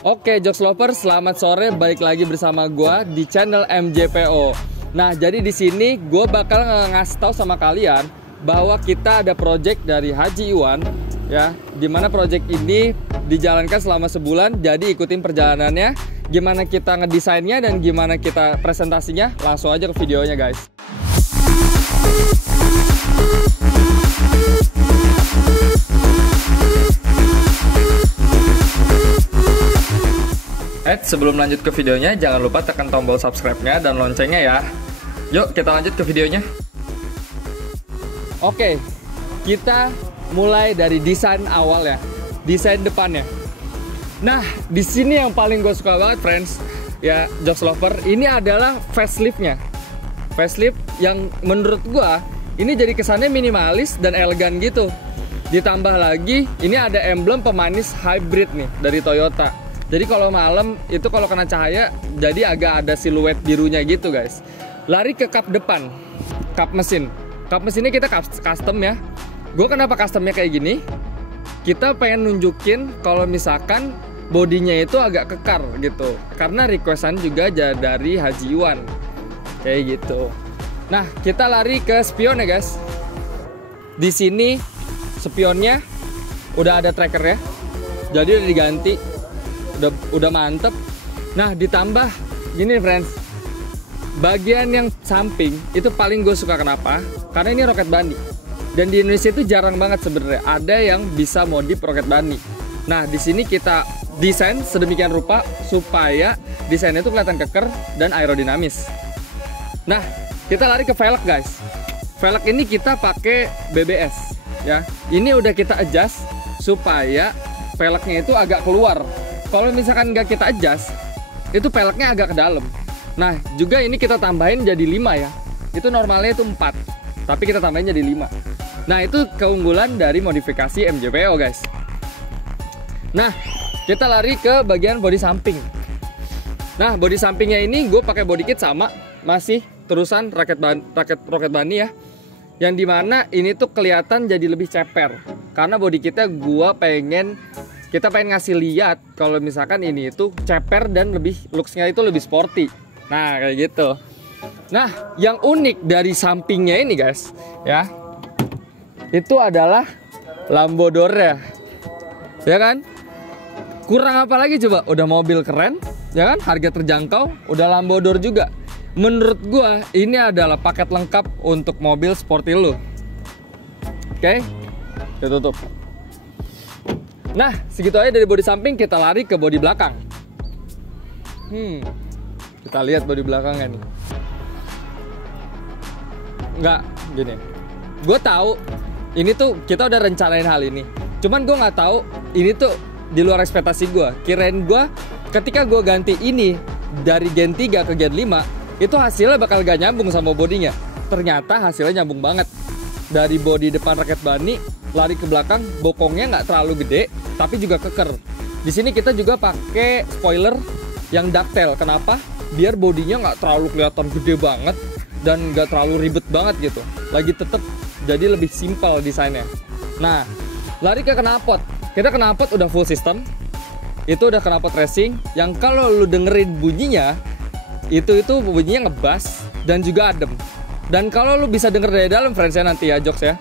Oke, Jokes Lover, selamat sore. Balik lagi bersama gua di channel MJPO. Nah, jadi di sini gua bakal ngasih tahu sama kalian bahwa kita ada project dari Haji Iwan, ya. Dimana project ini dijalankan selama sebulan. Jadi ikutin perjalanannya, gimana kita ngedesainnya dan gimana kita presentasinya. Langsung aja ke videonya, guys. Sebelum lanjut ke videonya, jangan lupa tekan tombol subscribe-nya dan loncengnya ya. Yuk, kita lanjut ke videonya. Oke, kita mulai dari desain awal ya, desain depannya. Nah, di sini yang paling gue suka banget, friends, ya, Jokes Lover, ini adalah facelift-nya. Facelift yang menurut gue ini jadi kesannya minimalis dan elegan gitu. Ditambah lagi, ini ada emblem pemanis hybrid nih dari Toyota. Jadi kalau malam itu kalau kena cahaya jadi agak ada siluet birunya gitu, guys. Lari ke kap depan, kap mesin. Kap mesinnya kita custom ya. Gue kenapa customnya kayak gini? Kita pengen nunjukin kalau misalkan bodinya itu agak kekar gitu. Karena requestan juga dari Haji Iwan. Kayak gitu. Nah, kita lari ke spion ya, guys. Di sini spionnya udah ada tracker ya. Jadi udah diganti. Udah mantep. Nah, ditambah gini friends, bagian yang samping itu paling gue suka. Kenapa? Karena ini roket bunny, dan di Indonesia itu jarang banget sebenarnya ada yang bisa modif roket bunny. Nah, di sini kita desain sedemikian rupa supaya desainnya itu kelihatan keker dan aerodinamis. Nah, kita lari ke velg, guys. Velg ini kita pakai BBS ya. Ini udah kita adjust supaya velgnya itu agak keluar. Kalau misalkan nggak kita adjust, itu peleknya agak ke dalam. Nah, juga ini kita tambahin jadi 5 ya. Itu normalnya itu 4, tapi kita tambahin jadi 5. Nah, itu keunggulan dari modifikasi MJPO, guys. Nah, kita lari ke bagian bodi samping. Nah, bodi sampingnya ini gue pakai body kit sama, masih terusan roket bunny ya. Yang dimana ini tuh kelihatan jadi lebih ceper. Karena body kitnya kita pengen ngasih lihat kalau misalkan ini itu ceper dan lebih looks-nya itu lebih sporty. Nah, kayak gitu. Nah, yang unik dari sampingnya ini, guys, ya, itu adalah lambo door-nya. Ya kan? Kurang apa lagi coba? Udah mobil keren, ya kan? Harga terjangkau, udah lambo door juga. Menurut gua ini adalah paket lengkap untuk mobil sporty lo. Oke? Kita tutup. Nah, segitu aja dari bodi samping, kita lari ke bodi belakang. Kita lihat bodi belakangnya nih. Enggak, gini. Gue tahu ini tuh kita udah rencanain hal ini. Cuman gue nggak tahu ini tuh di luar ekspektasi gue. Kirain gue ketika gue ganti ini dari Gen 3 ke Gen 5, itu hasilnya bakal gak nyambung sama bodinya. Ternyata hasilnya nyambung banget. Dari bodi depan roket bunny lari ke belakang, bokongnya nggak terlalu gede, tapi juga keker. Di sini kita juga pakai spoiler yang ducktail. Kenapa? Biar bodinya nggak terlalu kelihatan gede banget dan nggak terlalu ribet banget gitu. Lagi tetep jadi lebih simpel desainnya. Nah, lari ke knalpot. Kita knalpot udah full system. Itu udah knalpot racing. Yang kalau lu dengerin bunyinya, itu bunyinya ngebass dan juga adem. Dan kalau lu bisa denger dari dalam, friends-nya nanti ya, Jokes ya,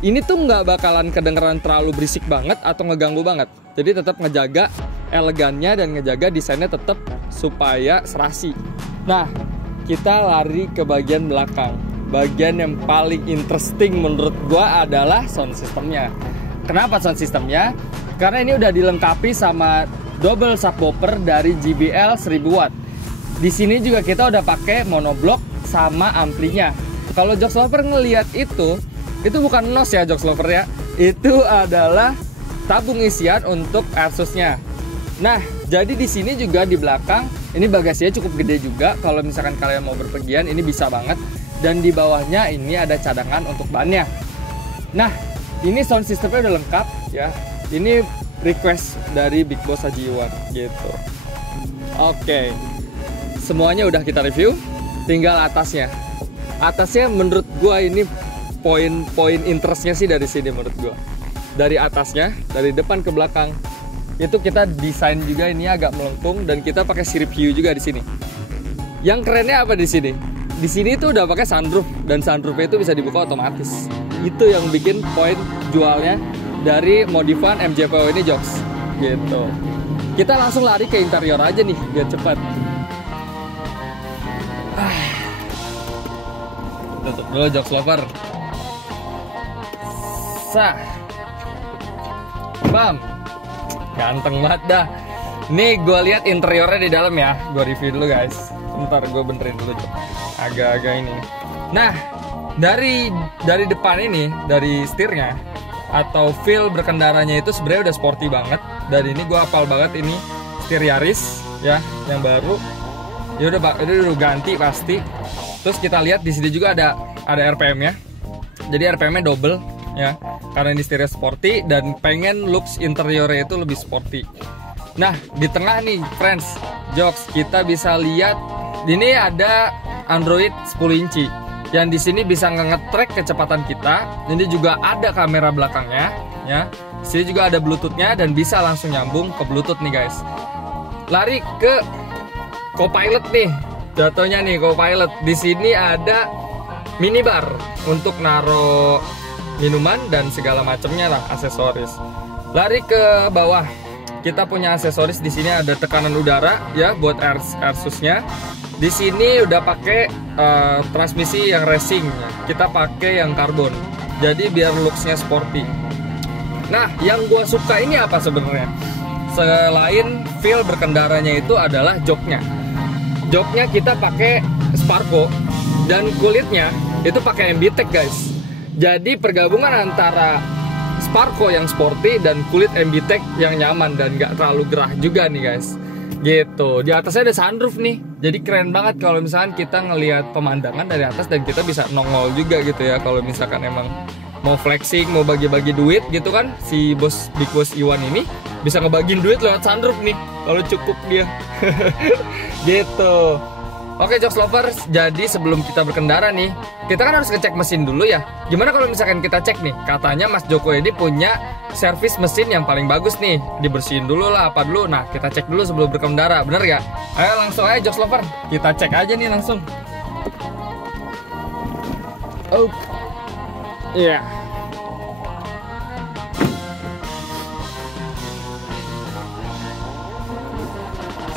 ini tuh nggak bakalan kedengeran terlalu berisik banget atau ngeganggu banget. Jadi tetap ngejaga elegannya dan ngejaga desainnya tetap supaya serasi. Nah, kita lari ke bagian belakang. Bagian yang paling interesting menurut gua adalah sound systemnya. Kenapa sound systemnya? Karena ini udah dilengkapi sama double subwoofer dari JBL 1000 watt. Di sini juga kita udah pakai monoblock sama amplinya. Kalau Jokes Lover ngelihat itu bukan nos ya, Jokes Lover ya. Itu adalah tabung isian untuk airsusnya. Nah, jadi di sini juga di belakang ini bagasinya cukup gede juga. Kalau misalkan kalian mau berpergian ini bisa banget. Dan di bawahnya ini ada cadangan untuk bannya. Nah, ini sound systemnya udah lengkap ya. Ini request dari Big Boss Haji Iwan gitu. Oke. Semuanya udah kita review. Tinggal atasnya. Atasnya menurut gua ini poin interestnya sih dari sini menurut gua. Dari atasnya, dari depan ke belakang, itu kita desain juga ini agak melengkung dan kita pakai sirip hiu juga di sini. Yang kerennya apa di sini? Di sini tuh udah pakai sunroof dan sunroofnya itu bisa dibuka otomatis. Itu yang bikin poin jualnya dari modifan MJPO ini, Joks. Gitu. Kita langsung lari ke interior aja nih biar cepat. Tutup dulu Joks Lover. Sah. Bam. Ganteng banget dah. Nih gue lihat interiornya di dalam ya. Gue review dulu guys. Bentar gue benerin dulu. Agak-agak ini. Nah, dari depan ini, dari setirnya atau feel berkendaranya itu sebenarnya udah sporty banget. Dan ini gue hafal banget ini setir Yaris ya, yang baru. Ya udah ganti pasti. Terus kita lihat di sini juga ada RPM-nya. Jadi RPM-nya double ya, karena ini setirnya sporty dan pengen looks interiornya itu lebih sporty. Nah, di tengah nih, friends, Joks, kita bisa lihat ini ada Android 10 inci. Yang di sini bisa nge-track kecepatan kita. Ini juga ada kamera belakangnya ya. Di sini juga ada Bluetooth-nya dan bisa langsung nyambung ke Bluetooth nih, guys. Lari ke Copilot nih. Jatuhnya nih Copilot. Di sini ada minibar untuk naro minuman dan segala macamnya lah, aksesoris. Lari ke bawah. Kita punya aksesoris di sini, ada tekanan udara ya buat air susnya. Di sini udah pakai transmisi yang racing. Kita pakai yang karbon. Jadi biar looksnya sporty. Nah, yang gua suka ini apa sebenarnya? Selain feel berkendaranya itu adalah joknya. Joknya kita pakai Sparco dan kulitnya itu pakai MBTEC, guys. Jadi pergabungan antara Sparco yang sporty dan kulit MBTEC yang nyaman dan gak terlalu gerah juga nih, guys. Gitu. Di atasnya ada sunroof nih. Jadi keren banget kalau misalkan kita ngelihat pemandangan dari atas dan kita bisa nongol juga gitu ya. Kalau misalkan emang mau flexing, mau bagi-bagi duit gitu kan, si Big Boss Iwan ini bisa ngebagiin duit lewat sunroof nih kalau cukup dia. Gitu. Oke Joks Lovers, jadi sebelum kita berkendara nih, kita kan harus ngecek mesin dulu ya. Gimana kalau misalkan kita cek nih, katanya Mas Joko ini punya servis mesin yang paling bagus nih. Dibersihin dulu lah, apa dulu. Nah, kita cek dulu sebelum berkendara, bener gak? Ayo langsung aja Joks Lover, kita cek aja nih langsung. Oh, iya. Yeah.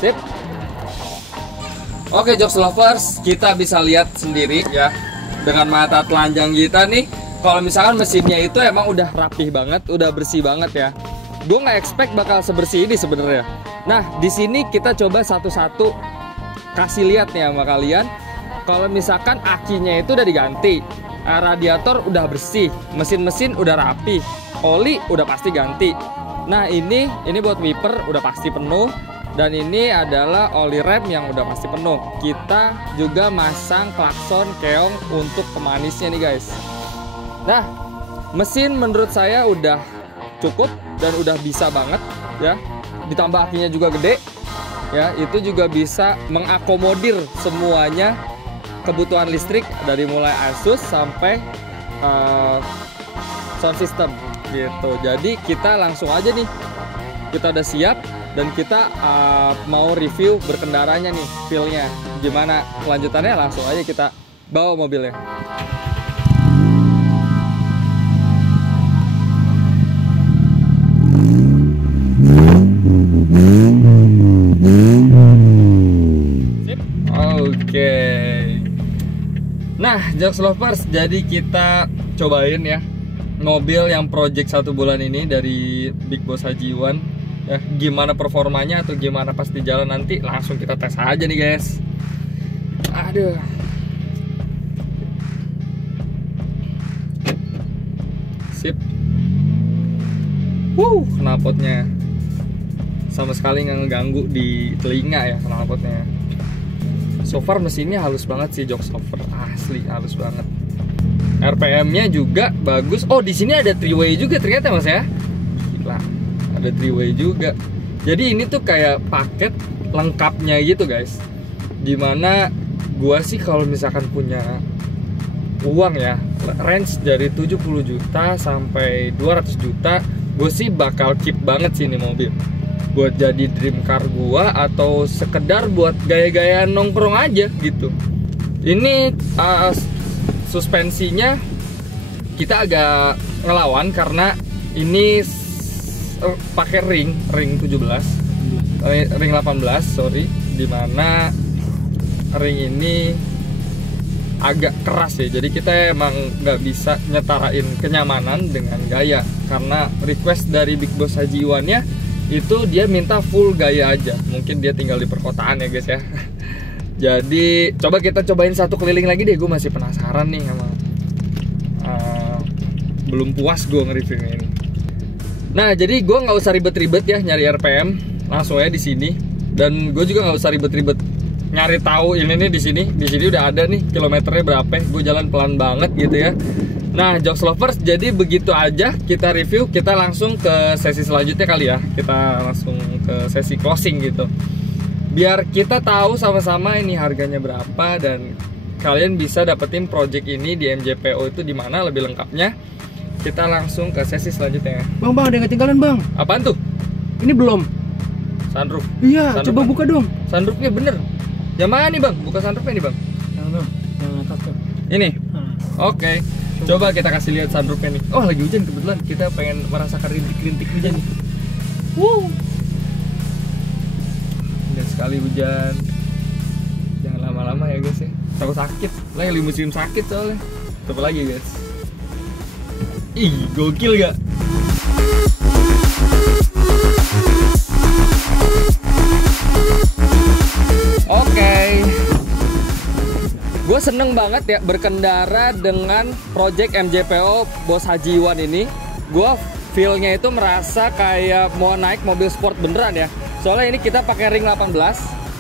Sip. Oke Joks Lovers, kita bisa lihat sendiri ya dengan mata telanjang kita nih. Kalau misalkan mesinnya itu emang udah rapih banget, udah bersih banget ya. Gue nggak expect bakal sebersih ini sebenarnya. Nah, di sini kita coba satu-satu kasih lihat nih sama kalian. Kalau misalkan akinya itu udah diganti, radiator udah bersih, mesin-mesin udah rapi, oli udah pasti ganti. Nah ini buat wiper udah pasti penuh. Dan ini adalah oli rem yang udah pasti penuh. Kita juga masang klakson keong untuk pemanisnya nih guys. Nah, mesin menurut saya udah cukup dan udah bisa banget ya. Ditambah akinya juga gede ya, itu juga bisa mengakomodir semuanya kebutuhan listrik dari mulai Asus sampai sound system gitu. Jadi kita langsung aja nih, kita udah siap. Dan kita mau review berkendaranya nih, feel-nya gimana. Kelanjutannya langsung aja kita bawa mobilnya. Sip. Oke. Nah, Joks Lovers, jadi kita cobain ya mobil yang project 1 bulan ini dari Big Boss Haji Iwan. Ya, gimana performanya atau gimana pas di jalan nanti langsung kita tes aja nih guys. Aduh. Sip. Knalpotnya sama sekali nggak ngeganggu di telinga ya knalpotnya. So far mesinnya halus banget sih Joks Lover, asli halus banget. RPM-nya juga bagus. Oh, di sini ada 3-way juga ternyata Mas ya. Gila. Ada 3-way juga. Jadi ini tuh kayak paket lengkapnya gitu guys. Dimana gua sih kalau misalkan punya uang ya, range dari 70 juta sampai 200 juta, gue sih bakal keep banget sih ini mobil. buat jadi dream car gua atau sekedar buat gaya-gaya nongkrong aja gitu. Ini suspensinya kita agak ngelawan karena ini pakai ring 17, ring 18 sorry, dimana ring ini agak keras ya, jadi kita emang nggak bisa nyetarain kenyamanan dengan gaya, karena request dari Big Boss Haji Iwannya itu dia minta full gaya aja. Mungkin dia tinggal di perkotaan ya guys ya. Jadi coba kita cobain satu keliling lagi deh, gue masih penasaran nih sama belum puas gue nge-reviewnya ini. Nah jadi gue nggak usah ribet-ribet ya nyari RPM, langsung aja di sini. Dan gue juga nggak usah ribet-ribet nyari tahu ini nih di sini udah ada nih kilometernya berapa. Gue jalan pelan banget gitu ya. Nah Jokes Lovers, jadi begitu aja kita review, kita langsung ke sesi selanjutnya kali ya. Kita langsung ke sesi closing gitu, biar kita tahu sama-sama ini harganya berapa dan kalian bisa dapetin project ini di MJPO itu di mana lebih lengkapnya. Kita langsung ke sesi selanjutnya. Bang, ada yang ketinggalan bang. Apaan tuh? Ini belum. Sunroof. Iya, sunroof coba buka dong. Sunroofnya bener. Yang mana nih bang? Buka sunroofnya nih bang. Yang atas tuh. Ini. Oke. Coba kita kasih lihat sunroofnya nih. Oh lagi hujan kebetulan. Kita pengen merasakan rintik-rintik hujan. Wow. Indah sekali hujan. Jangan lama-lama ya guys ya. Takut sakit. Lah yang musim sakit soalnya. Coba lagi guys. Ih, gokil gak? Oke. Gue seneng banget ya berkendara dengan project MJPO Bos Haji Iwan ini. Gue feel-nya itu merasa kayak mau naik mobil sport beneran ya. Soalnya ini kita pakai ring 18,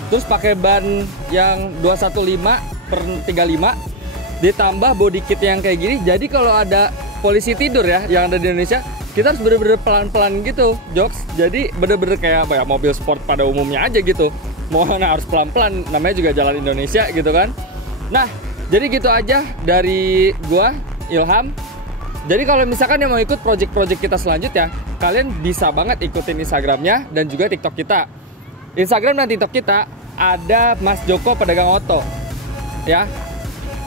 terus pakai ban yang 215/35, ditambah body kit yang kayak gini. Jadi kalau ada polisi tidur ya yang ada di Indonesia, kita harus bener-bener pelan-pelan gitu, Jokes. Jadi bener-bener kayak apa ya, mobil sport pada umumnya aja gitu. Mohon harus pelan-pelan, namanya juga jalan Indonesia gitu kan. Nah, jadi gitu aja dari gua, Ilham. Jadi kalau misalkan yang mau ikut project-project kita selanjutnya, kalian bisa banget ikutin Instagramnya dan juga TikTok kita. Instagram dan TikTok kita ada Mas Joko Pedagang Oto, ya.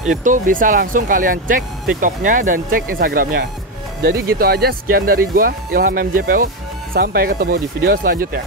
Itu bisa langsung kalian cek TikToknya dan cek Instagramnya. Jadi gitu aja, sekian dari gua, Ilham MJPO. Sampai ketemu di video selanjutnya.